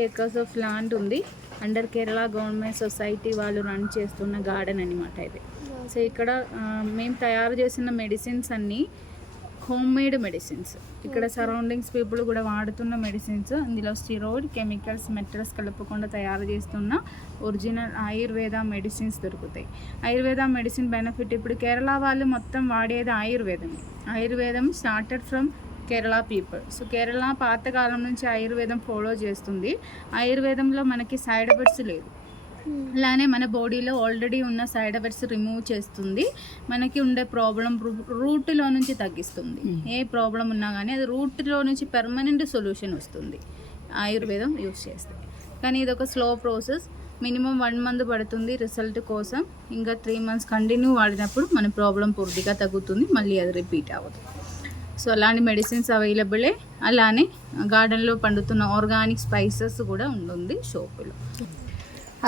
Acres of land ఉంది. Under Kerala government society వాళ్ళు run చేస్తున్న గార్డెన్ అనమాట ఇది. సో ఇక్కడ మేము తయారు చేసిన మెడిసిన్స్ అన్నీ హోమ్ మేడ్ మెడిసిన్స్. ఇక్కడ సరౌండింగ్స్ పీపుల్ కూడా వాడుతున్న మెడిసిన్స్. ఇందులో స్టిరాయిడ్ కెమికల్స్ మెటల్స్ కలపకుండా తయారు చేస్తున్న ఒరిజినల్ ఆయుర్వేద మెడిసిన్స్ దొరుకుతాయి. ఆయుర్వేద మెడిసిన్ బెనిఫిట్, ఇప్పుడు కేరళ వాళ్ళు మొత్తం వాడేది ఆయుర్వేదం started from Kerala people. So Kerala పాతకాలం నుంచి ఆయుర్వేదం ఫాలో చేస్తుంది. ఆయుర్వేదంలో మనకి సైడ్ ఎఫెక్ట్స్ లేదు. అలానే మన బాడీలో ఆల్రెడీ ఉన్న సైడ్ ఎఫెక్ట్స్ రిమూవ్ చేస్తుంది. మనకి ఉండే ప్రాబ్లం రూట్లో నుంచి తగ్గిస్తుంది. ఏ ప్రాబ్లం ఉన్నా కానీ అది రూట్లో నుంచి పర్మనెంట్ సొల్యూషన్ వస్తుంది ఆయుర్వేదం యూస్ చేస్తే. కానీ ఇది ఒక స్లో ప్రాసెస్. మినిమం 1 month పడుతుంది రిజల్ట్ కోసం. ఇంకా 3 months కంటిన్యూ వాడినప్పుడు మన ప్రాబ్లం పూర్తిగా తగ్గుతుంది, మళ్ళీ అది రిపీట్ అవ్వదు. సో అలాంటి మెడిసిన్స్ అవైలబులే. అలానే గార్డెన్లో పండుతున్న ఆర్గానిక్ స్పైసెస్ కూడా ఉంటుంది షాపులో.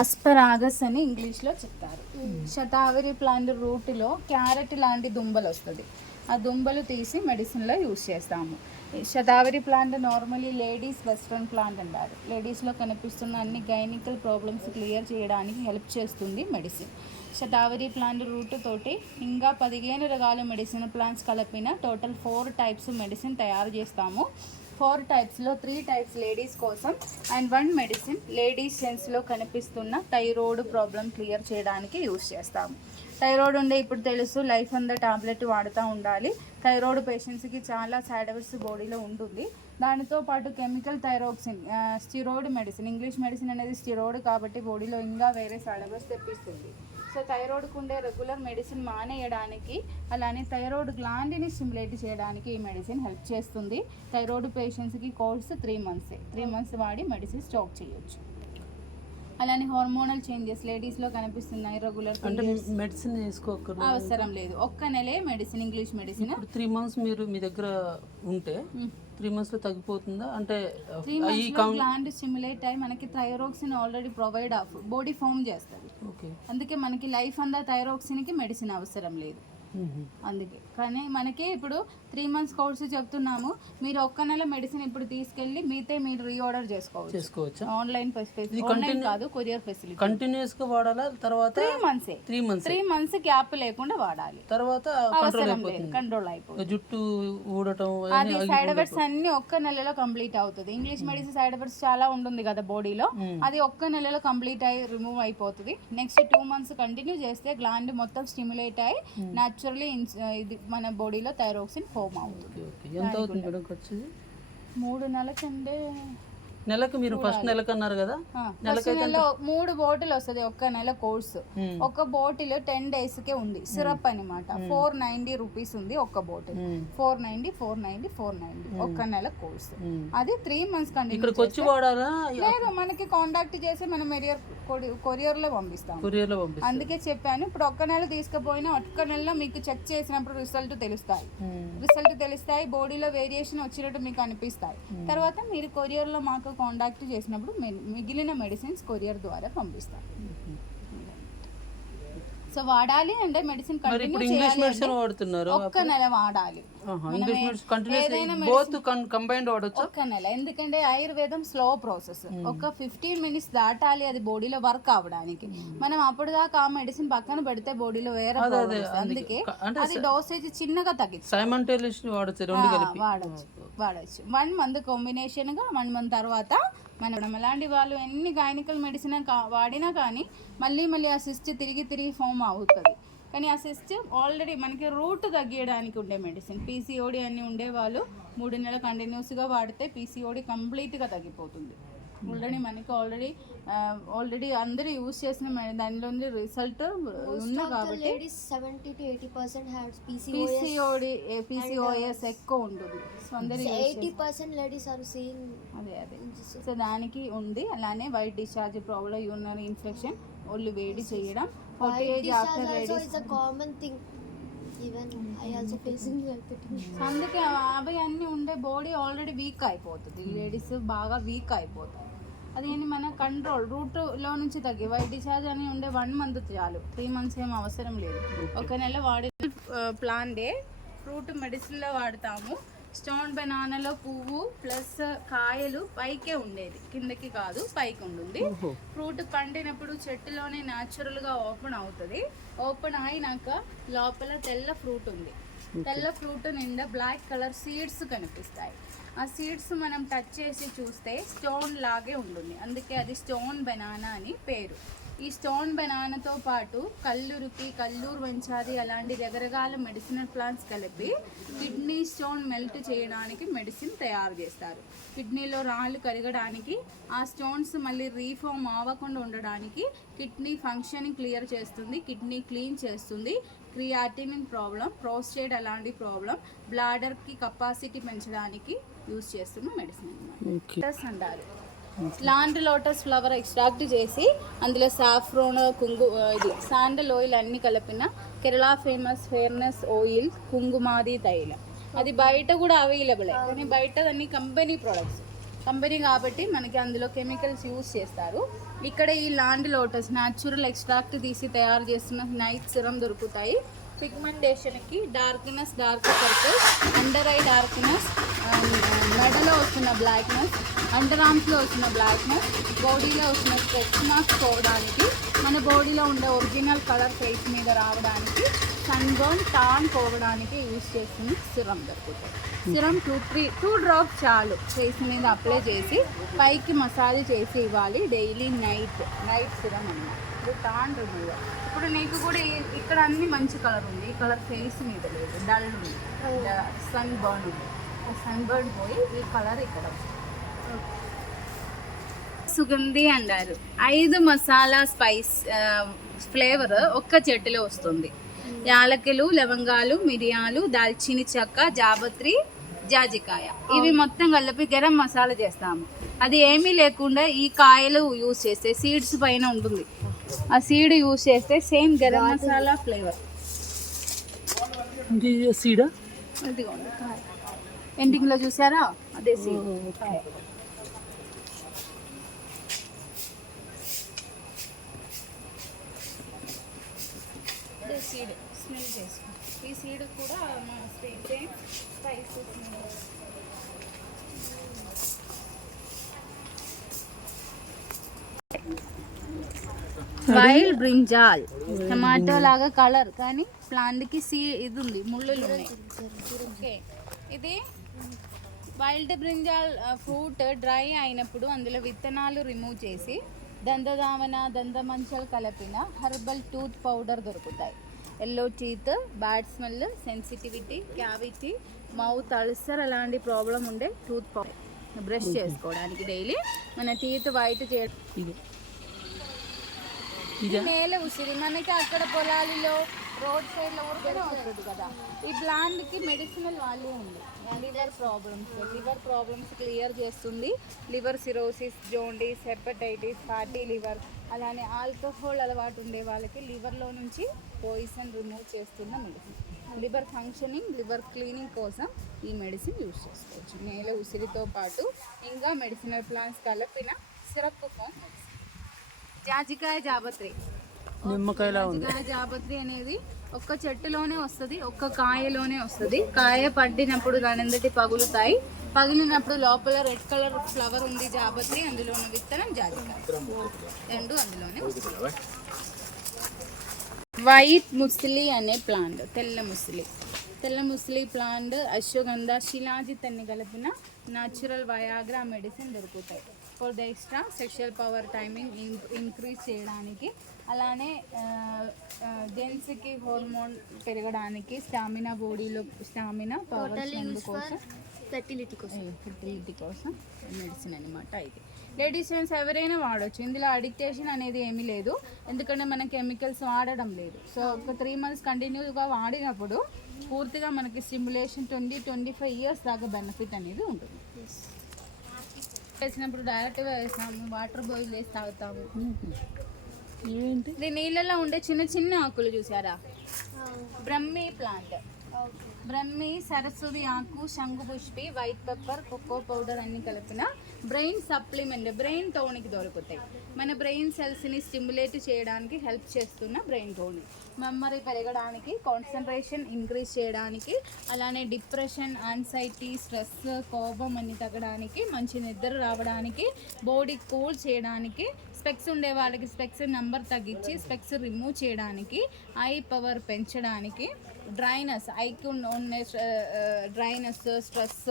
అస్పరాగస్ అని ఇంగ్లీష్లో చెప్తారు. శతావరి ప్లాంట్ రూట్లో క్యారెట్ లాంటి దుంబలు వస్తుంది. ఆ దుంబలు తీసి మెడిసిన్లో యూస్ చేస్తాము. Shatavari plant normally ladies western plant అంటారు. లేడీస్లో కనిపిస్తున్న అన్ని గైనికల్ ప్రాబ్లమ్స్ క్లియర్ చేయడానికి హెల్ప్ చేస్తుంది మెడిసిన్. శతావరి ప్లాంట్ రూట్ తోటి ఇంకా 15 రకాల మెడిసిన్ ప్లాంట్స్ కలిపిన టోటల్ 4 types మెడిసిన్ తయారు చేస్తాము. 4 typesలో 3 types లేడీస్ కోసం అండ్ 1 మెడిసిన్ లేడీస్ సెన్స్లో కనిపిస్తున్న థైరాయిడ్ ప్రాబ్లం క్లియర్ చేయడానికి యూస్ చేస్తాము. థైరాయిడ్ ఉండే ఇప్పుడు తెలుసు, లైఫ్ అంతా టాబ్లెట్ వాడుతూ ఉండాలి. థైరాయిడ్ పేషెంట్స్కి చాలా సైడ్ ఎఫెక్ట్స్ బాడీలో ఉంటుంది. దానితో పాటు chemical thyroxine steroid medicine, English medicine అనేది స్టిరాయిడ్ కాబట్టి బాడీలో ఇంకా వేరే సైడ్ ఎఫెక్ట్స్ తెప్పిస్తుంది. సో థైరాయిడ్కు ఉండే రెగ్యులర్ మెడిసిన్ మానేయడానికి, అలానే థైరాయిడ్ గ్లాండ్ని స్టిమ్యులేట్ చేయడానికి ఈ మెడిసిన్ హెల్ప్ చేస్తుంది. థైరాయిడ్ పేషెంట్స్కి కోర్స్ 3 months వాడి మెడిసిన్ స్టాప్ చేయొచ్చు. అలానే హార్మోనల్ చేంజెస్ లేడీస్లో కనిపిస్తున్నాయి. రెగ్యులర్ మెడిసిన్ వేసుకోక అవసరం లేదు. ఒక్క నెలే మెడిసిన్, ఇంగ్లీష్ మెడిసిన్. 3 months మీరు మీ దగ్గర ఉంటే 3 months లో తగ్గిపోతుందా? అంటే 3 months లో గ్లాండ్ స్టిమ్యులేట్ అయ్యి మనకి thyroxine already provide of body form చేస్తుంది. అందుకే మనకి లైఫ్ అంతా థైరాక్సిన్కి మెడిసిన్ అవసరం లేదు. అందుకే కానీ మనకి ఇప్పుడు 3 months కోర్స్ చెప్తున్నాము. మీరు ఒక్క నెల మెడిసిన్ ఇప్పుడు తీసుకెళ్ళి మీతో మీరు రీఆర్డర్ చేసుకోవచ్చు. ఆన్లైన్ కాదు, కొరియర్ ఫెసిలిటీ. కంటిన్యూస్ గా వాడాలా? తర్వాత 3 months గ్యాప్ లేకుండా వాడాలి. తర్వాత కంట్రోల్ అయిపోతుంది. జుట్టు ఊడటం అది సైడ్ ఎఫెక్ట్స్ అన్ని ఒక్క నెలలో కంప్లీట్ అవుతుంది. ఇంగ్లీష్ మెడిసిన్ సైడ్ ఎఫెక్ట్స్ చాలా ఉంటుంది కదా బాడీలో, అది ఒక్క నెలలో కంప్లీట్ అయ్యి రిమూవ్ అయిపోతుంది. నెక్స్ట్ 2 months కంటిన్యూ చేస్తే గ్లాండ్ మొత్తం స్టిమ్యులేట్ అయ్యి న్యాచురల్లీ ఇది మన బాడీలో థైరాక్సిన్ ఫామ్ అవుతుంది. ఎంత అవుతుంది మేడం ఖర్చు? 3 నెలకంటే నెలకు మీరు ఫస్ట్ నెలకు అన్నారు కదా, నెలలో 3 బాటిల్ వస్తుంది ఒక్క నెల కోర్సు. ఒక బాటిల్ 10 days కే ఉంది. సిరప్ అనమాట. 490 rupees ఉంది ఒక్క బాటిల్. 490 ఒక్క నెల కోర్సు. అది 3 months ఇక్కడికి వచ్చి వాడాలా? లేదు, మనకి కాంటాక్ట్ చేసి మనం కొరియర్ లో పంపిస్తాం. అందుకే చెప్పాను, ఇప్పుడు ఒక్క నెల తీసుకుపోయినా ఒక్క నెలలో మీకు చెక్ చేసినప్పుడు రిజల్ట్ తెలుస్తాయి. బాడీలో వేరియేషన్ వచ్చినట్టు మీకు అనిపిస్తాయి. తర్వాత మీరు కొరియర్ లో మాకు కాంటాక్ట్ చేసినప్పుడు మిగిలిన మెడిసిన్స్ కొరియర్ ద్వారా పంపిస్తాం. సో వాడాలి అంటే మెడిసిన్ కంటిన్యూ చేయాలి. ఒక్క నెల వాడాలి. ఒక్క నెల. ఎందుకంటే ఆయుర్వేదం స్లో ప్రాసెస్. ఒక 15 minutes దాటాలి అది బాడీలో వర్క్ అవ్వడానికి. మనం అప్పుడు దాకా ఆ మెడిసిన్ పక్కన పెడితే బాడీలో వేరే అందుకే అది డోసేజ్ చిన్నగా తగ్గించు వాడచ్చు. 1 month కాంబినేషన్ గా 1 month తర్వాత మనం అలాంటి వాళ్ళు ఎన్ని గైనికల్ మెడిసిన్ వాడినా కానీ మళ్ళీ ఆ సిస్ట్ తిరిగి ఫామ్ అవుతుంది. కానీ ఆ సిస్ట్ ఆల్రెడీ మనకి రూట్ తగ్గించడానికి ఉండే మెడిసిన్. పీసీఓడి అన్ని ఉండేవాళ్ళు 3 నెలలు కంటిన్యూస్గా వాడితే పీసీఓడి కంప్లీట్గా తగ్గిపోతుంది. మనకి ఆల్రెడీ అందరూ యూజ్ చేసిన దానిలో రిజల్ట్ ఉంది కాబట్టి పీసీఓఎస్ ఎక్కువ ఉంటుంది. అదే సో దానికి ఉంది. అలానే white discharge problem, urinary infection, ఒళ్ళు వేడి చేయడం, 40 age ఆఫ్టర్ అందుకే అవి అన్నీ ఉండే బాడీ ఆల్రెడీ వీక్ అయిపోతుంది. లేడీస్ బాగా వీక్ అయిపోతుంది. అది మన కంట్రోల్ రూట్లో నుంచి తగ్గి వైట్ డిశ్చార్జ్ అని ఉండే 1 month చాలు. 3 months ఏం అవసరం లేదు. ఒక నెల వాడి ప్లాన్ డే ఫ్రూట్ మెడిసిన్లో వాడతాము. స్టోన్ బనానాలో పువ్వు ప్లస్ కాయలు పైకే ఉండేది, కిందకి కాదు పైకి ఉంటుంది. ఫ్రూట్ పండినప్పుడు చెట్టులోనే న్యాచురల్గా ఓపెన్ అవుతుంది. ఓపెన్ అయినాక లోపల తెల్ల ఫ్రూట్ ఉంది. తెల్ల ఫ్రూట్ నిండా బ్లాక్ కలర్ సీడ్స్ కనిపిస్తాయి. ఆ సీడ్స్ మనం టచ్ చేసి చూస్తే స్టోన్ లాగే ఉంటుంది, అందుకే అది స్టోన్ బనానా అని పేరు. ఈ స్టోన్ బనానాతో పాటు కల్లూరుకి, కల్లూరు వంచాది అలాంటి రకరకాల మెడిసినల్ ప్లాంట్స్ కలిపి కిడ్నీ స్టోన్ మెల్ట్ చేయడానికి మెడిసిన్ తయారు చేస్తారు. కిడ్నీలో రాళ్ళు కరగడానికి, ఆ స్టోన్స్ మళ్ళీ రీఫార్మ్ అవ్వకుండా ఉండడానికి, కిడ్నీ ఫంక్షనింగ్ క్లియర్ చేస్తుంది, కిడ్నీ క్లీన్ చేస్తుంది, క్రియాటినిన్ ప్రాబ్లం, ప్రోస్టేట్ అలాంటి ప్రాబ్లం, బ్లాడర్కి కెపాసిటీ పెంచడానికి యూజ్ చేస్తున్న మెడిసిన్ అన్నమాట. అంటారు లాండ్ లోటస్ ఫ్లవర్ ఎక్స్ట్రాక్ట్ చేసి అందులో సాఫ్రోన్, ఇది శాండల్ ఆయిల్ అన్ని కలిపిన కేరళ ఫేమస్ ఫేర్నెస్ ఆయిల్, కుంగుమాది తైలం. అది బయట కూడా అవైలబుల్, కానీ బయట అన్ని కంపెనీ ప్రొడక్ట్స్, కంపెనీ కాబట్టి మనకి అందులో కెమికల్స్ యూజ్ చేస్తారు. ఇక్కడ ఈ లాండ్ లోటస్ న్యాచురల్ ఎక్స్ట్రాక్ట్ తీసి తయారు చేస్తున్న నైట్ సిరం దొరుకుతాయి. పిగ్మెంటేషన్కి, darkness, dark circles, under eye darkness, మెడలో వస్తున్న బ్లాక్నెస్, అండర్ ఆర్మ్స్లో వస్తున్న బ్లాక్నెస్, బాడీలో వస్తున్న స్ట్రెచ్ మార్క్స్ పోవడానికి, మన బాడీలో ఉండే ఒరిజినల్ కలర్ ఫేస్ మీద రావడానికి, సన్బర్న్, టాన్ పోవడానికి యూజ్ చేస్తున్న సిరం దొరుకుతాయి. సిరం 2 డ్రాప్స్ చాలు ఫేస్ మీద అప్లై చేసి పైకి మసాజ్ చేసి ఇవ్వాలి డైలీ నైట్ సిరం అన్నమాట. ఇది టాన్ రిమూవర్. ఇప్పుడు నీకు కూడా ఇక్కడ అన్ని మంచి కలర్ ఉంది, ఈ కలర్ ఫేస్ మీద లేదు, డల్ ఉంది, సన్ బర్న్ ఉంది. సన్ బర్న్ పోయి ఈ కలర్ ఇక్కడ సుగంధి అంటారు. 5 మసాలా స్పైస్ ఫ్లేవర్ ఒక్క చెట్టులో వస్తుంది. యాలకులు, లవంగాలు, మిరియాలు, దాల్చిని చెక్క, జాపత్రి, జాజికాయ, ఇవి మొత్తం కలిపి గరం మసాలా చేస్తాము. అది ఏమీ లేకుండా ఈ కాయలు యూజ్ చేస్తే, సీడ్స్ పైన ఉంటుంది, ఆ సీడ్ యూజ్ చేస్తే సేమ్ గరం మసాలా ఫ్లేవర్. సీడా ఇదిగోండి కాయ, ఎండింగ్లో చూసారా అదే సీడ్. సీడ్ స్మెల్ చేసుకో. ఈ సీడ్ కూడా same spices. Wild brinjal tomato లాగా కలర్, కానీ ప్లాంట్కి ఇది ఉంది, ముళ్ళులు ఉన్నాయి. ఓకే, ఇది వైల్డ్ బ్రింజాల్ ఫ్రూట్ డ్రై అయినప్పుడు అందులో విత్తనాలు రిమూవ్ చేసి దంతధావన, దంతమంచలు కలిపిన హెర్బల్ టూత్ పౌడర్ దొరుకుతాయి. Yellow teeth, bad smell, sensitivity, cavity, mouth ulcer అలాంటి ప్రాబ్లం ఉండే టూత్ పౌడర్ బ్రష్ చేసుకోవడానికి డైలీ మన టీత్ వైట్ చేయడం. నేల ఉసిరి మనకి అక్కడ పొలాలలో రోడ్ సైడ్లో ఊరికనే వస్తుంది కదా. ఈ ప్లాంట్కి మెడిసినల్ వాల్యూ ఉంది. లివర్ ప్రాబ్లమ్స్ క్లియర్ చేస్తుంది. Liver cirrhosis, jaundice, hepatitis, fatty liver, అలానే ఆల్కహాల్ అలవాటు ఉండే వాళ్ళకి లివర్లో నుంచి పాయిజన్ రిమూవ్ చేస్తున్న medicine. Liver functioning, liver cleaning కోసం ఈ మెడిసిన్ యూజ్ చేసుకోవచ్చు. నేల ఉసిరితో పాటు ఇంకా మెడిసినల్ ప్లాంట్స్ కలిపిన సిరప్ ఫామ్ మెడిసిన్. జాజికాయ జాపత్రి, నిమ్మకాయ జాపత్రి అనేది ఒక్క చెట్టులోనే వస్తుంది, ఒక్క కాయలోనే వస్తుంది. కాయ పడినప్పుడు దానందటి పగులుతాయి, పగిలినప్పుడు లోపల రెడ్ కలర్ ఫ్లవర్ ఉంది జాపత్రి, అందులో ఉన్న విత్తనం జాజికాయ, రెండు అందులోనే వస్తుంది. వైట్ ముస్లి అనే ప్లాంట్, తెల్ల ముస్లి ప్లాంట్, అశ్వగంధ, శిలాజిత్ అన్ని కలిపిన న్యాచురల్ వయాగ్రా మెడిసిన్ దొరుకుతాయి. For the extra sexual power timing increase చేయడానికి, అలానే జెంట్స్కి హార్మోన్ పెరగడానికి, స్టామినా, బాడీలో స్టామినా పవర్ కోసం, ఫెర్టిలిటీ కోసం మెడిసిన్ అనమాట. ఇది లేడీస్ జెంట్స్ ఎవరైనా వాడచ్చు. ఇందులో అడిక్టేషన్ అనేది ఏమీ లేదు, ఎందుకంటే మనం కెమికల్స్ వాడడం లేదు. సో ఒక 3 months కంటిన్యూగా వాడినప్పుడు పూర్తిగా మనకి స్టిమ్యులేషన్ 20-25 years దాకా బెనిఫిట్ అనేది ఉంటుంది. వేసినప్పుడు డైరెక్ట్గా వేస్తాము, వాటర్ బాయిల్ వేసి తాగుతాము. ఇది నీళ్ళలో ఉండే చిన్న చిన్న ఆకులు చూసారా, బ్రహ్మి ప్లాంట్. బ్రహ్మి, సరస్వతి ఆకు, శంకుపుష్పి, వైట్ పెప్పర్, కోకో పౌడర్ అన్ని కలిపిన బ్రెయిన్ సప్లిమెంట్, బ్రెయిన్ టోనిక్ దొరుకుతాయి. మన బ్రెయిన్ సెల్స్ని స్టిమ్యులేట్ చేయడానికి హెల్ప్ చేస్తున్న బ్రెయిన్ టోనిక్. మెమరీ పెరగడానికి, కాన్సన్ట్రేషన్ ఇంక్రీజ్ చేయడానికి, అలానే డిప్రెషన్, యాంగ్జైటీ, స్ట్రెస్, కోపం అన్ని తగ్గడానికి, మంచి నిద్ర రావడానికి, బాడీ కూల్ చేయడానికి, స్పెక్స్ ఉండే వాళ్ళకి స్పెక్స్ నెంబర్ తగ్గించి స్పెక్స్ రిమూవ్ చేయడానికి, ఐ పవర్ పెంచడానికి, డ్రైనెస్ ఐకి ఉన్న డ్రైనెస్, స్ట్రెస్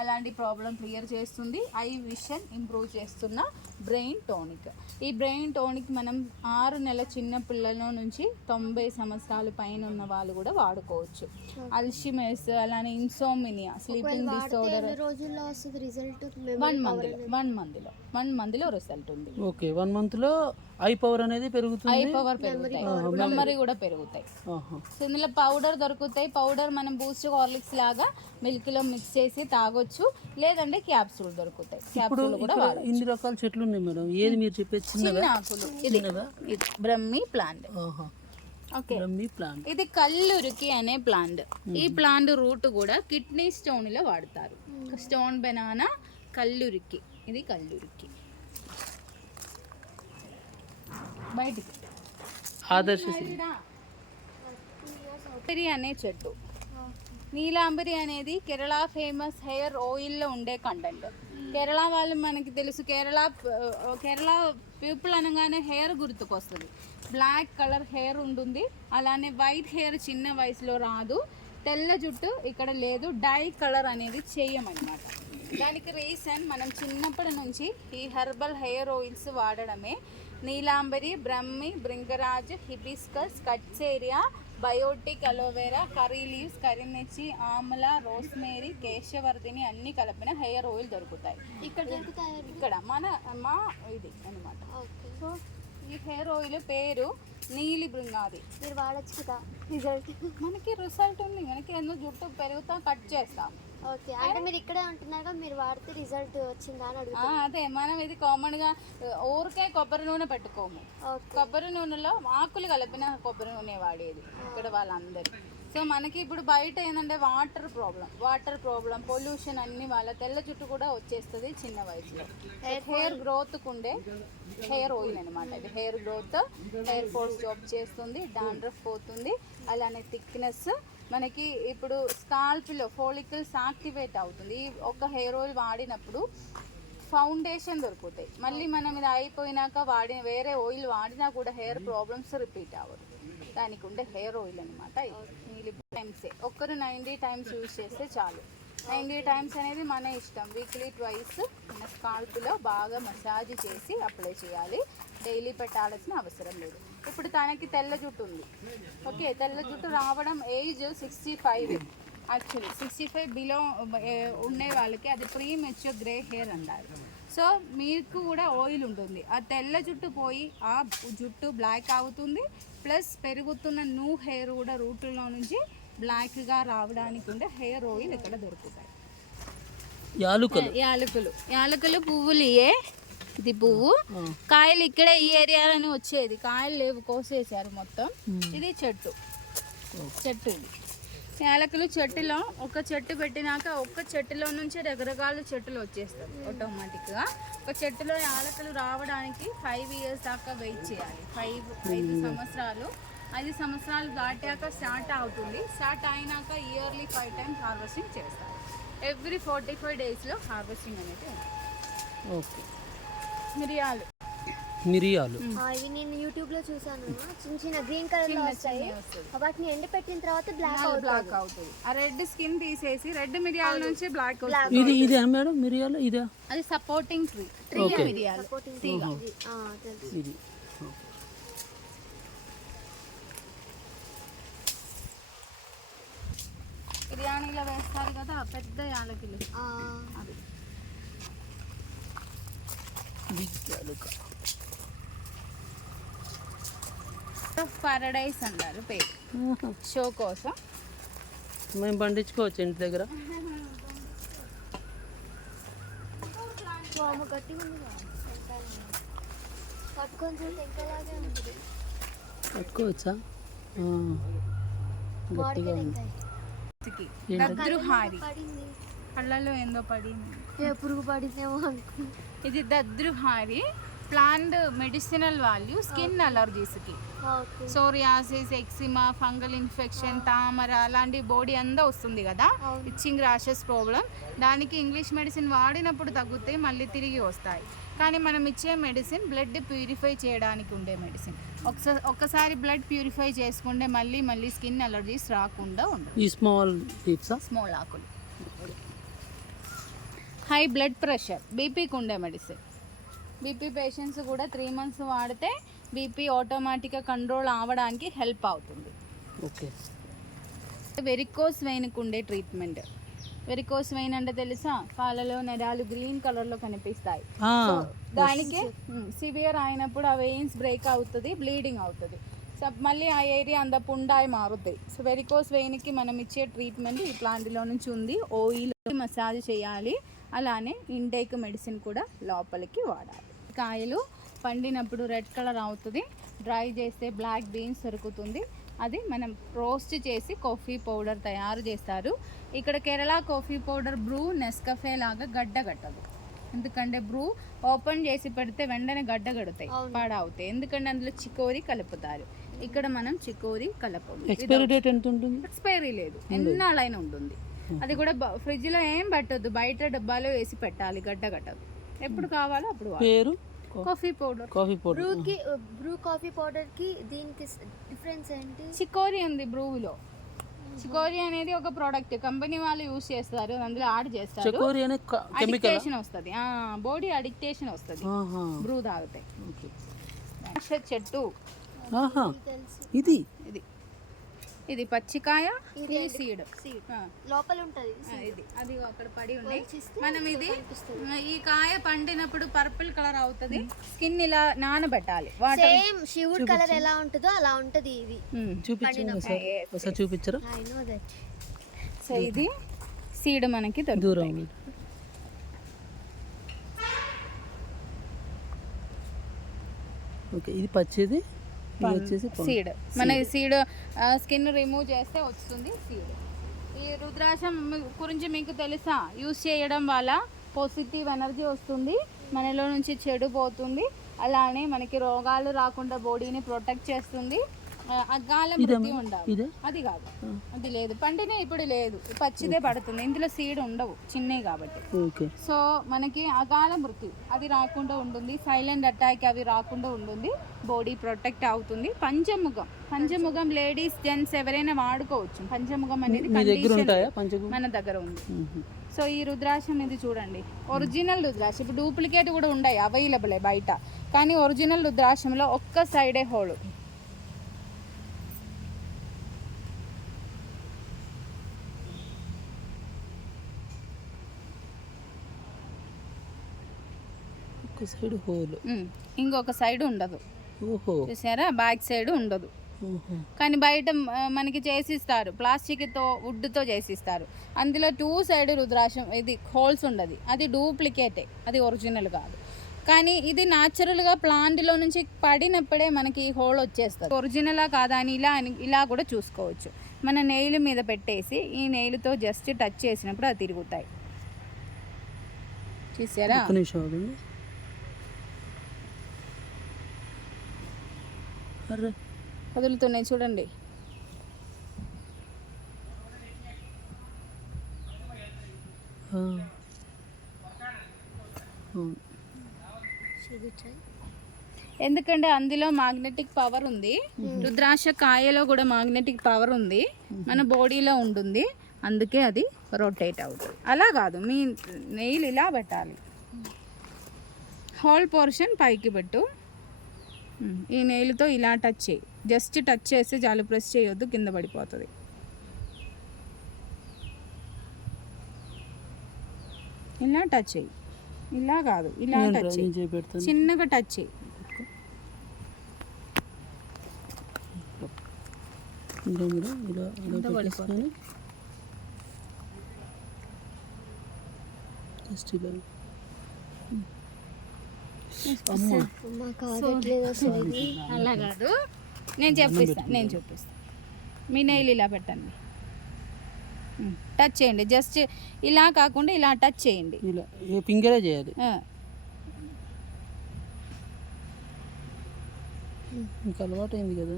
అలాంటి ప్రాబ్లం క్లియర్ చేస్తుంది, ఐ విషన్ ఇంప్రూవ్ చేస్తున్న బ్రెయిన్ టోనిక్. ఈ బ్రెయిన్ టోనిక్ మనం 6 నెలల చిన్న పిల్లల నుంచి 90 సంవత్సరాల పైన ఉన్న వాళ్ళు కూడా వాడుకోవచ్చు. అల్షిమేస్, అలానే ఇన్సోమినియా, స్లీపింగ్ డిసార్డర్ రోజుల్లో వస్తుంది రిజల్ట్. 1 మంత్లో రిజల్ట్ ఉంది. ఓకే, 1 మంత్లో ఐ పవర్ అనేది పెరుగుతుంది, ఐ పవర్ పెరుగుతాయి, మెమరీ కూడా పెరుగుతాయి. సో ఇందులో పౌడర్ దొరుకుతాయి. పౌడర్ మనం బూస్ట్, హార్లిక్స్ లాగా మిల్క్ లో మిక్స్ చేసి తాగొచ్చు, లేదంటే క్యాప్సూల్ దొరుకుతాయి. క్యాప్సూల్ కూడా వాడచ్చు. ఇన్ని రకాల చెట్లు ఉన్నాయి మేడం, ఏది మీరు చెప్పేది? చిన్న ఆకులు. ఇది బ్రహ్మి ప్లాంట్. Okay, plant. ఇది కల్లురికి అనే ప్లాంట్. ఈ ప్లాంట్ రూట్ కూడా కిడ్నీ స్టోన్ లో వాడతారు. స్టోన్ బనానా, కల్లురికి. ఇది కల్లురికి. బయటికి ఆదర్శ నీలాంబరి అనే చెట్టు. నీలాంబరి అనేది కేరళ ఫేమస్ హెయిర్ ఆయిల్లో ఉండే కంటెంట్. కేరళ వాళ్ళు మనకి తెలుసు, కేరళ పీపుల్ అనగానే హెయిర్ గుర్తుకొస్తుంది. బ్లాక్ కలర్ హెయిర్ ఉంటుంది, అలానే వైట్ హెయిర్ చిన్న వయసులో రాదు, తెల్ల జుట్టు ఇక్కడ లేదు, డై కలర్ అనేది చేయమన్నమాట. దానికి రీజన్ మనం చిన్నప్పటి నుంచి ఈ హెర్బల్ హెయిర్ ఆయిల్స్ వాడడమే. నీలాంబరి, బ్రహ్మి, భృంగరాజ్, హిబిస్కస్, కట్సేరియా, బయోటిక్, అలోవెరా, కర్రీ లీవ్స్, కరిమెచ్చి, ఆమ్ల, రోస్మేరీ, కేశవర్ధిని అన్ని కలిపిన హెయిర్ ఆయిల్ దొరుకుతాయి. ఇక్కడ మా ఇది అనమాట. సో ఈ హెయిర్ ఆయిల్ పేరు నీలి బృంగాది. మీరు వాడచ్చు కదా, రిజల్ట్ మనకి రిజల్ట్ ఉంది. మనకి ఎందుకు జుట్టు పెరుగుతా కట్ చేస్తాం. ఓకే, అంటే మీరు ఇక్కడే ఉంటున్నారుగా, మీరు వాడితే రిజల్ట్ వచ్చిందా అని అడుగుతా. అదే, మనం ఇది కామన్గా ఊరికే కొబ్బరి నూనె పెట్టుకోము. కొబ్బరి నూనెలో ఆకులు కలిపిన కొబ్బరి నూనె వాడేది ఇక్కడ వాళ్ళందరూ. సో మనకి ఇప్పుడు బయట ఏంటంటే వాటర్ ప్రాబ్లం, పొల్యూషన్ అన్ని వాళ్ళ తెల్ల జుట్టు కూడా వచ్చేస్తుంది చిన్న వయసులో. హెయిర్ గ్రోత్కు ఉండే హెయిర్ ఆయిల్ అనమాట ఇది. Hair growth, hair falls job చేస్తుంది, డాండ్రఫ్ పోతుంది, అలానే థిక్నెస్. మనకి ఇప్పుడు స్కాల్ప్లో ఫోలికల్స్ యాక్టివేట్ అవుతుంది. ఈ ఒక హెయిర్ ఆయిల్ వాడినప్పుడు ఫౌండేషన్ దొరుకుతాయి. మళ్ళీ మనం ఇది అయిపోయినాక వేరే ఆయిల్ వాడినా కూడా హెయిర్ ప్రాబ్లమ్స్ రిపీట్ అవ్వదు. దానికి ఉండే హెయిర్ ఆయిల్ అనమాట ఇది. టైమ్సే ఒక్కరు 90 టైమ్స్ యూజ్ చేస్తే చాలు. 90 టైమ్స్ అనేది మన ఇష్టం. వీక్లీ ట్వైస్ మన స్కాల్ప్లో బాగా మసాజ్ చేసి అప్లై చేయాలి. డైలీ పెట్టాల్సిన అవసరం లేదు. ఇప్పుడు తనకి తెల్ల జుట్టు ఉంది. ఓకే, తెల్ల జుట్టు రావడం ఏజ్ 65. యాక్చువల్లీ 65 బిలో ఉండే వాళ్ళకి అది ప్రీ మెచ్యూర్ గ్రే హెయిర్ అంటారు. సో మీకు కూడా ఆయిల్ ఉంటుంది. ఆ తెల్ల జుట్టు పోయి ఆ జుట్టు బ్లాక్ అవుతుంది. ప్లస్ పెరుగుతున్న న్యూ హెయిర్ కూడా రూట్లో నుంచి బ్లాక్గా రావడానికి ఉండే హెయిర్ ఆయిల్ ఇక్కడ దొరుకుతాయి. యాలకులు పువ్వులు ఇది పువ్వు. కాయలు ఇక్కడే ఈ ఏరియాలోనే వచ్చేది. కాయలు లేవు, కోసేసారు మొత్తం. ఇది చెట్టు ఇది. యాలకులు చెట్టులో ఒక చెట్టు పెట్టినాక ఒక్క చెట్టులో నుంచి రకరకాల చెట్టులు వచ్చేస్తాయి ఆటోమేటిక్గా. ఒక చెట్టులో యాలకులు రావడానికి 5 years దాకా వెయిట్ చేయాలి. 5 సంవత్సరాలు. 5 సంవత్సరాలు దాటాక స్టార్ట్ అవుతుంది. స్టార్ట్ అయినాక ఇయర్లీ 5 times హార్వెస్టింగ్ చేస్తారు. ఎవ్రీ 45 daysలో హార్వెస్టింగ్ అనేది ఉంటుంది. ఓకే, మిరియాలు ఇవి నేను యూట్యూబ్ లో చూసాను. చిన్న చిన్న గ్రీన్ కలర్ లో వస్తాయి. వాటిని ఎండ పెట్టిన తర్వాత బ్లాక్ అవుతుంది. ఆ రెడ్ స్కిన్ తీసేసి రెడ్ మిరియాల నుంచి బ్లాక్ అవుతుంది. ఇది మేడం మిరియాలు, ఇదా? అది సపోర్టింగ్ ట్రీ మిరియాలు. ఇది బిర్యానీలో వేస్తారు కదా పెద్ద యాలకులు, అది. పారడైస్ అంటారు పేరు. షో కోసం మేము పండించుకోవచ్చు ఇంటి దగ్గర. పట్టుకోవచ్చా? గట్టిగా ఉంది. దద్రుహారి కళ్ళలో ఏందో పడింది, పురుగు పడిందేమో అనుకున్నా. ఇది దద్రుహారి. ప్లాంట్ మెడిసినల్ వాల్యూ స్కిన్ అలర్జీస్కి, okay. Psoriasis, eczema, fungal infection, తామర అలాంటి బాడీ అంతా వస్తుంది కదా, ఇచ్చింగ్ ర్యాషెస్ ప్రాబ్లం, దానికి ఇంగ్లీష్ మెడిసిన్ వాడినప్పుడు తగ్గుతాయి, మళ్ళీ తిరిగి వస్తాయి. కానీ మనం ఇచ్చే మెడిసిన్ బ్లడ్ ప్యూరిఫై చేయడానికి ఉండే మెడిసిన్. ఒక్కసారి బ్లడ్ ప్యూరిఫై చేసుకుంటే మళ్ళీ మళ్ళీ స్కిన్ అలర్జీస్ రాకుండా ఉండదు. ఈ స్మాల్ టిప్సా? స్మాల్ ఆకులు. హై బ్లడ్ ప్రెషర్, బీపీకి ఉండే మెడిసిన్. బీపీ పేషెంట్స్ కూడా 3 months వాడితే బీపీ ఆటోమేటిక్గా కంట్రోల్ అవ్వడానికి హెల్ప్ అవుతుంది. ఓకే. వెరికోస్ వెయిన్కి ఉండే ట్రీట్మెంట్. వెరికోస్ వెయిన్ అంటే తెలుసా, కాళ్ళలో నరాలు గ్రీన్ కలర్లో కనిపిస్తాయి. సో దానికి సివియర్ అయినప్పుడు ఆ వెయిన్స్ బ్రేక్ అవుతుంది, బ్లీడింగ్ అవుతుంది. సో మళ్ళీ ఆ ఏరియా అంత పుండాయి మారుతాయి. సో వెరికోస్ వెయిన్కి మనం ఇచ్చే ట్రీట్మెంట్ ఈ ప్లాంట్లో నుంచి ఉంది. ఆయిల్ మసాజ్ చేయాలి, అలానే ఇంటేక్ మెడిసిన్ కూడా లోపలికి వాడాలి. కాయలు పండినప్పుడు రెడ్ కలర్ అవుతుంది, డ్రై చేస్తే బ్లాక్ బీన్స్ దొరుకుతుంది. అది మనం రోస్ట్ చేసి కాఫీ పౌడర్ తయారు చేస్తారు. ఇక్కడ కేరళ కాఫీ పౌడర్ బ్రూ నెస్కఫే లాగా గడ్డ కట్టదు. ఎందుకంటే బ్రూ ఓపెన్ చేసి పెడితే వెంటనే గడ్డ కడతాయి, పాడవుతాయి. ఎందుకంటే అందులో చికోరి కలుపుతారు. ఇక్కడ మనం చికోరి కలపము. ఎక్స్పైరీ డేట్ ఎంత ఉంటుంది? ఎక్స్పైరీ లేదు, ఎన్నాళ్ళైనా ఉంటుంది. అది కూడా ఫ్రిడ్జ్లో ఏం పెట్టద్దు, బయట డబ్బాలో వేసి పెట్టాలి, గడ్డ కట్టదు. ఎప్పుడు కావాలో అప్పుడు. పేరు coffee powder. Coffee powder. Bru coffee powder కి దీనికి డిఫరెన్స్ ఏంటి? చికోరి ఉంది బ్రూలో. చికోరి అనేది ఒక ప్రోడక్ట్ కంపెనీ వాళ్ళు యూస్ చేస్తారు, అందులో యాడ్ చేస్తారు. చికోరి అనే కెమికల్ అడిక్టేషన్ వస్తుంది, బాడీ అడిక్టేషన్ వస్తుంది బ్రూ తాగితే. చెట్టు ఇది ఇది ఇది పచ్చికాయ, ఇది సీడ్. లోపల ఉంటది ఇది అది అక్కడ పడి ఉంది. మనం ఇది ఈ కాయ పండినప్పుడు పర్పుల్ కలర్ అవుతుంది. స్కిన్ ఇలా నానబెట్టాలి. సేమ్ శివుడు కలర్ ఎలా ఉంటుందో అలా ఉంటది ఇది. చూపించరా? I know that. సో ఇది సీడ్ మనకి దూరం. ఓకే, ఇది పచ్చిది, సీడ్. మన సీడ్ స్కిన్ రిమూవ్ చేస్తే వస్తుంది సీడ్. ఈ రుద్రాక్షం గురించి మీకు తెలుసా? యూస్ చేయడం వల్ల పాజిటివ్ ఎనర్జీ వస్తుంది, మనలో నుంచి చెడు పోతుంది, అలానే మనకి రోగాలు రాకుండా బాడీని ప్రొటెక్ట్ చేస్తుంది. అగాల మృతి ఉండాలి, అది కాదు, అది లేదు. పంటనే ఇప్పుడు లేదు, పచ్చిదే పడుతుంది. ఇందులో సీడ్ ఉండవు, చిన్నవి కాబట్టి. సో మనకి అగాల మృతి అది రాకుండా ఉంటుంది, సైలెంట్ అటాక్ అవి రాకుండా ఉంటుంది, బాడీ ప్రొటెక్ట్ అవుతుంది. పంచముఖం లేడీస్ జెంట్స్ ఎవరైనా వాడుకోవచ్చు. పంచముఖం అనేది మన దగ్గర ఉంది. సో ఈ రుద్రాక్షం ఇది చూడండి, ఒరిజినల్ రుద్రాక్షం. ఇప్పుడు డూప్లికేట్ కూడా ఉన్నాయి అవైలబుల్ బయట, కానీ ఒరిజినల్ రుద్రాక్షంలో ఒక్క సైడే హోల్. సైడ్ హోల్, ఇంకొక సైడ్ ఉండదు. చూసారా, బ్యాక్ సైడ్ ఉండదు. కానీ బయట మనకి చేసిస్తారు, ప్లాస్టిక్తో వుడ్తో చేసిస్తారు. అందులో 2 సైడ్ రుద్రాక్షం ఇది హోల్స్ ఉండదు, అది డూప్లికేటే, అది ఒరిజినల్ కాదు. కానీ ఇది న్యాచురల్గా ప్లాంట్లో నుంచి పడినప్పుడే మనకి హోల్ వచ్చేస్తుంది. ఒరిజినలా కాదా అని ఇలా కూడా చూసుకోవచ్చు. మన నెయిల్ మీద పెట్టేసి ఈ నెయిల్తో జస్ట్ టచ్ చేసినప్పుడు అది తిరుగుతాయి. చూసారా? కదులుతున్నాయి చూడండి. ఎందుకంటే అందులో మ్యాగ్నెటిక్ పవర్ ఉంది, రుద్రాక్ష కాయలో కూడా మ్యాగ్నెటిక్ పవర్ ఉంది, మన బాడీలో ఉంటుంది. అందుకే అది రొటేట్ అవుతుంది. అలా కాదు, మీ నెయిల్ ఇలా పెట్టాలి, హోల్ పోర్షన్ పైకి పెట్టు. ఈ నెయిల్తో ఇలా టచ్ చేయి, జస్ట్ టచ్ చేస్తే చాలు, ప్రెస్ చేయొద్దు, కింద పడిపోతుంది. ఇలా టచ్ చేయి, ఇలా కాదు, ఇలా టచ్ చేయి, చిన్నగా టచ్ చేయి. అలా కాదు, నేను చూపిస్తాను. మీ నెయిల్ ఇలా పెట్టండి, టచ్ చేయండి. జస్ట్ ఇలా కాకుండా ఇలా టచ్ చేయండి, ఫింగరే చేయాలి. మీకు అలవాటు అయింది కదా,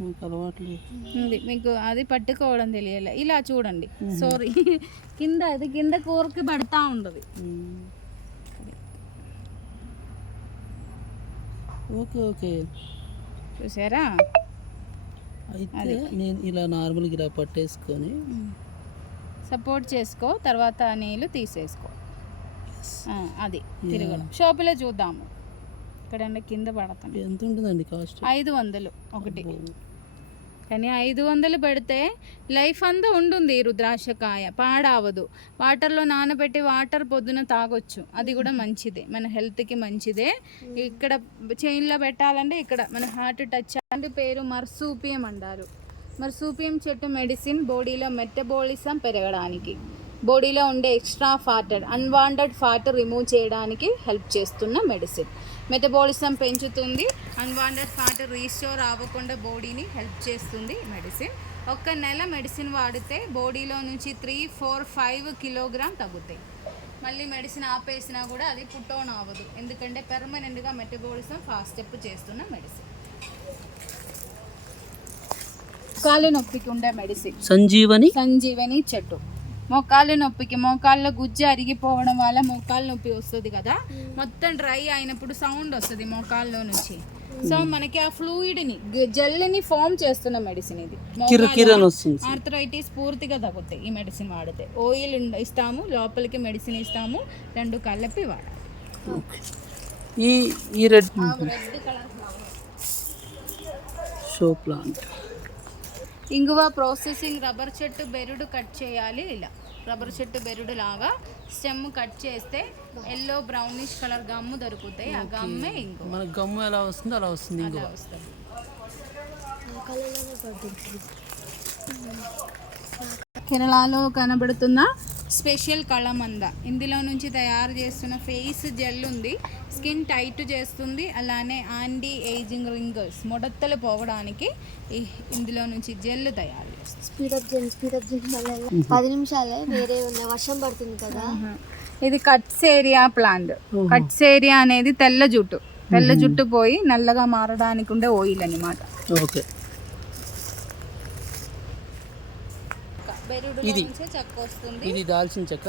మీకు అలవాటు లేదు. ఉంది మీకు అది పట్టుకోవడం తెలియలే. ఇలా చూడండి, సారీ కింద అది కింద కూరకి పడతా ఉండదు. ఓకే ఓకే, చూసారా? అయితే నేను ఇలా నార్మల్గా ఇలా పట్టేసుకొని సపోర్ట్ చేసుకో, తర్వాత నీళ్ళు తీసేసుకో. అది తిరగడం. షాపులో చూద్దాము, ఇక్కడ కింద పడతాం. ఎంత ఉంటుందండి కాస్ట్? 500 ఒకటి. కానీ 500 పెడితే లైఫ్ అంతా ఉంటుంది. రుద్రాక్షకాయ పాడవదు. వాటర్లో నానబెట్టి వాటర్ పొద్దున తాగొచ్చు, అది కూడా మంచిదే, మన హెల్త్కి మంచిదే. ఇక్కడ చైన్లో పెట్టాలంటే ఇక్కడ మన హార్ట్ టచ్ అంటే పేరు మర్సూపియం అంటారు. మర్సూపియం చెట్టు మెడిసిన్ బాడీలో మెటబాలిజం పెరగడానికి, బాడీలో ఉండే extra fat unwanted fat remove చేయడానికి హెల్ప్ చేస్తున్న మెడిసిన్. మెటబాలిజం పెంచుతుంది, అన్వాంటెడ్ ఫ్యాట్ రీస్టోర్ అవ్వకుండా బాడీని హెల్ప్ చేస్తుంది మెడిసిన్. ఒక్క నెల మెడిసిన్ వాడితే బాడీలో నుంచి 3, 4, 5 కిలోగ్రామ్ తగ్గుతాయి. మళ్ళీ మెడిసిన్ ఆపేసినా కూడా అది పుట్టోన్ అవ్వదు, ఎందుకంటే పెర్మనెంట్గా మెటబాలిజం ఫాస్ట్ స్టెప్ చేస్తున్న మెడిసిన్. కాలు నొప్పికి ఉండే మెడిసిన్ సంజీవని చెట్టు. మోకాళ్ళ నొప్పికి, మోకాళ్ళ గుజ్జు అరిగిపోవడం వల్ల మోకాళ్ళ నొప్పి వస్తుంది కదా, మొత్తం డ్రై అయినప్పుడు సౌండ్ వస్తుంది మోకాళ్ళలో నుంచి. సో మనకి ఆ ఫ్లూయిడ్ని జెల్ని ఫామ్ చేస్తున్న మెడిసిన్ ఇది. ఆర్థరైటిస్ పూర్తిగా తగ్గుతాయి ఈ మెడిసిన్ వాడితే. ఆయిల్ ఇస్తాము, లోపలికి మెడిసిన్ ఇస్తాము, 2 కలిపి వాడాలి. ఈ రెడ్ కలర్ ప్లాంట్ ఇంగువ ప్రాసెసింగ్. రబ్బర్ చెట్టు బెరుడు కట్ చేయాలి. ఇలా రబ్బర్ చెట్టు బెరుడు లాగా స్టెమ్ కట్ చేస్తే ఎల్లో బ్రౌనిష్ కలర్ గమ్ము దొరుకుతాయి. ఆ గమ్మే ఇంగువ. మన గమ్ము ఎలా వస్తుందో అలా వస్తుంది ఇంగువ. కేరళలో కనబడుతున్న స్పెషల్ కళమంద. ఇందులో నుంచి తయారు చేస్తున్న ఫేస్ జెల్ ఉంది, స్కిన్ టైట్ చేస్తుంది, అలానే యాంటీ ఏజింగ్ రింగల్స్ మొడతలు పోవడానికి ఇందులో నుంచి జెల్ తయారు చేస్తుంది. స్పీడప్ చేయండి 10 నిమిషాలే. వేరే ఉన్న వర్షం పడుతుంది కదా. ఇది కట్సేరియా ప్లాంట్. కట్సేరియా అనేది తెల్ల జుట్టు పోయి నల్లగా మారడానికి ఉండే ఆయిల్ అన్నమాట. ఓకే, బెరుడులో నుంచే చెక్క వస్తుంది. ఇది దాల్చిన చెక్క.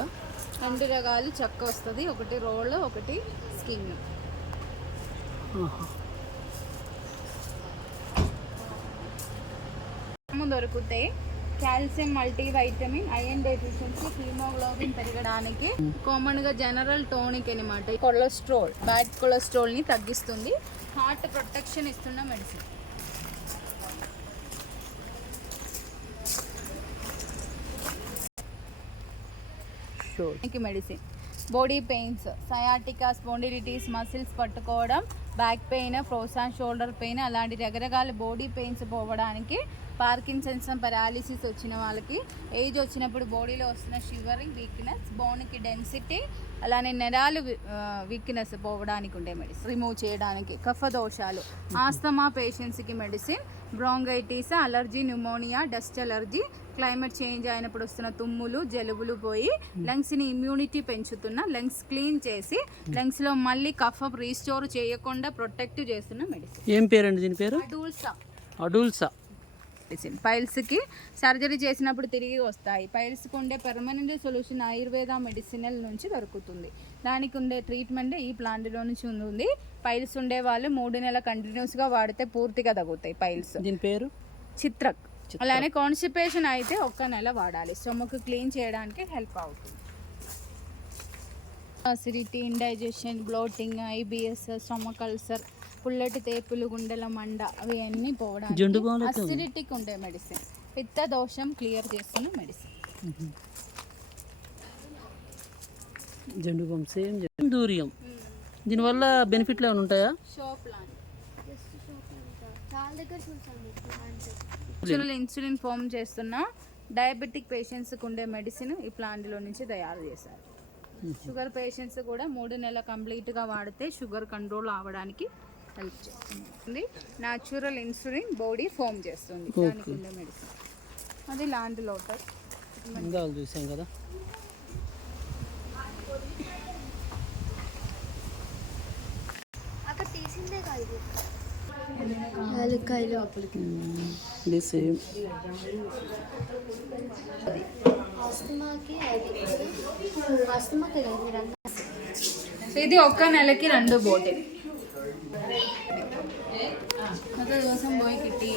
2 రకాలు చెక్క వస్తుంది, ఒకటి రోల్, ఒకటి స్కిన్. దొరుకుతాయి. Calcium, multivitamin, iron deficiency, haemoglobin పెరగడానికి, కామన్గా జనరల్ టోనిక్ అనమాట. కొలెస్ట్రాల్, బ్యాడ్ కొలెస్ట్రాల్ని తగ్గిస్తుంది, హార్ట్ ప్రొటెక్షన్ ఇస్తున్న medicine. Medicine. Body pains, sciatica, spondylitis, muscles పట్టుకోవడం, back pain, frozen shoulder pain, అలాంటి రకరకాల బాడీ పెయిన్స్ పోవడానికి, పార్కిన్సన్స్, పారాలిసిస్ వచ్చిన వాళ్ళకి, ఏజ్ వచ్చినప్పుడు బాడీలో వస్తున్న షివరింగ్, వీక్నెస్, బోన్కి డెన్సిటీ, అలానే నరాలు వీక్నెస్ పోవడానికి ఉండే మెడిసిన్, రిమూవ్ చేయడానికి, కఫ దోషాలు, ఆస్తమా పేషెంట్స్కి medicine, bronchitis, allergy, pneumonia, dust allergy, climate change అయినప్పుడు వస్తున్న తుమ్ములు, జలుబులు పోయి లంగ్స్ని ఇమ్యూనిటీ పెంచుతున్న, లంగ్స్ క్లీన్ చేసి లంగ్స్లో మళ్ళీ కఫం రీస్టోర్ చేయకుండా ప్రొటెక్ట్ చేస్తున్న మెడిసిన్. ఏం పేరండి దీని పేరు? అడూల్సా మెడిసిన్. పైల్స్కి సర్జరీ చేసినప్పుడు తిరిగి వస్తాయి. పైల్స్కి ఉండే పర్మనెంట్ సొల్యూషన్ ఆయుర్వేద మెడిసినల్ నుంచి దొరుకుతుంది. దానికి ఉండే ట్రీట్మెంట్ ఈ ప్లాంట్లో నుంచి ఉంది. పైల్స్ ఉండే వాళ్ళు 3 నెలలు కంటిన్యూస్గా వాడితే పూర్తిగా తగ్గుతాయి పైల్స్. దీని పేరు చిత్రక్. అలానే కాన్స్టిపేషన్ అయితే 1 నెల వాడాలి, స్టమక్ క్లీన్ చేయడానికి హెల్ప్ అవుతుంది. Acidity, indigestion, bloating, IBS, stomach ulcer, పుల్లటి తేపులు, గుండెల మండ, అవి అన్నీ పోవడానికి అసిడిటీకి ఉండే మెడిసిన్. పిత్త దోషం క్లియర్ చేస్తున్న మెడిసిన్. జండుబాం సేమ్ దూరియం. దీనివల్ల బెనిఫిట్లు ఏమైనా ఉంటాయా? షో ప్లాంట్ చాలా దగ్గర చూసాను. ఇన్సులిన్ ఫామ్ చేస్తున్న డయాబెటిక్ పేషెంట్స్కి ఉండే మెడిసిన్ ఈ ప్లాంట్లో నుంచి తయారు చేశారు. షుగర్ పేషెంట్స్ కూడా 3 నెలలు కంప్లీట్గా వాడితే షుగర్ కంట్రోల్ అవ్వడానికి హెల్ప్ చేస్తుంది. న్యాచురల్ ఇన్సులిన్ బాడీ ఫామ్ చేస్తుంది, దానికి ఉండే మెడిసిన్. అది లాంటి లోటస్ చూసాం కదా. యాలక్కాయలు ఇది సేమ్. ఆస్తమాకి అది ఆస్తమాకి కదా మీరు అన్న సో ఇది ఒక్క నెలకి 2 బాటిల్ కోసం పోయి కిట్టి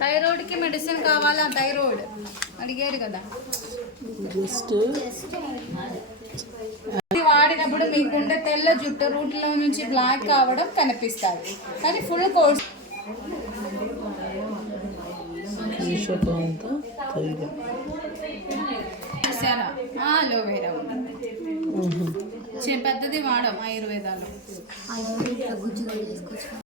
థైరాయిడ్కి మెడిసిన్ కావాలా? థైరాయిడ్ అడిగారు కదా. జస్ట్ ఇది వాడినప్పుడు మీకుండే తెల్ల జుట్టు రూట్లో నుంచి బ్లాక్ కావడం కనిపిస్తుంది, కానీ ఫుల్ కోర్స్ నిషకాంత తైలం. చూసారా? అలోవేరా ఉంది. పెద్దది వాడం ఆయుర్వేదాలో. గుజ్జు చేసుకోవచ్చు.